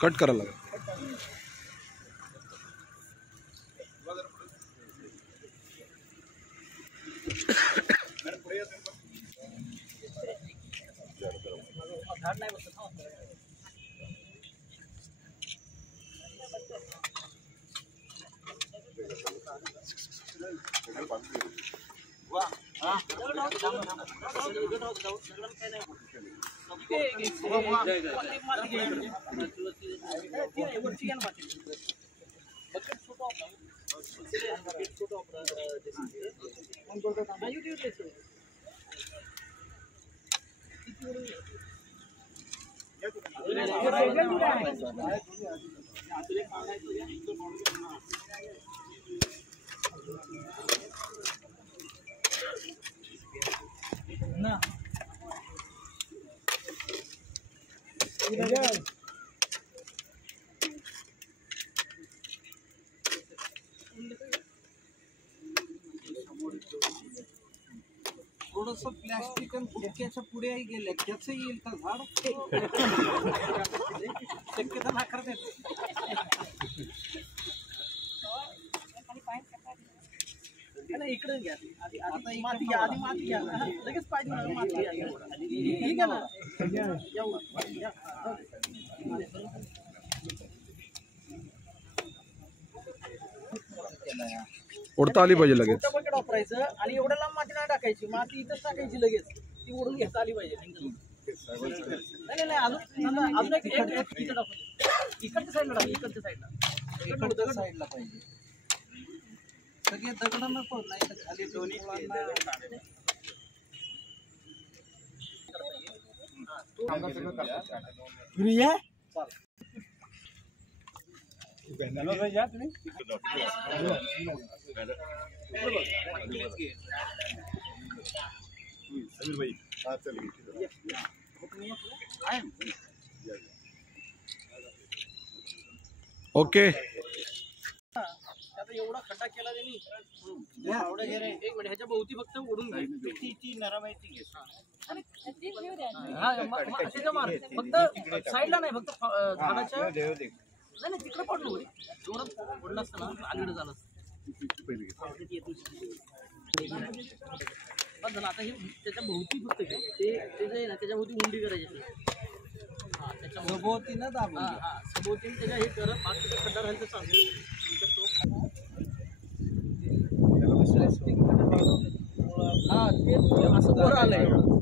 Cut करायला लागेल. थोडस प्लास्टिक आणि फुटक्याच्या पुढेही गेले त्याचं येईल का झाड शक्यता नाकारत इकडे घ्या आधी माती घ्या लगेच पाहिजे माती ठीक आहे ना. ओढता आली पाहिजे लगेच. बकेट वापरायचं आणि एवढ्या लांब माती नाही टाकायची, माती इथंच टाकायची लगेच, ती ओढून घेता आली पाहिजे. नाही अजून एक इकडच्या साईडला टाका, इकडच्या साईडला पाहिजे. सगळे दगड नको नाही खाली दोन्ही ओके. आता एवढा खड्डा केला त्यांनी, एक मिनिट ह्याच्या भोवती फक्त ओढून घ्यायची, ती नरम आहे ती फक्त साईडला नाही, फक्त झाडाच्या नाही तिकडे पडलो जोरात पडलं असतं ना आलीकडे झालं झालं. आता हे त्याच्या भोवती फक्त ते जे ना त्याच्या भोवती उंडी करायची, त्याच्या भोवती ना सभोवती त्याच्या हे करत भाग तिथे खड्डा राहायचं चांगलं. हा ते असं वर आलंय.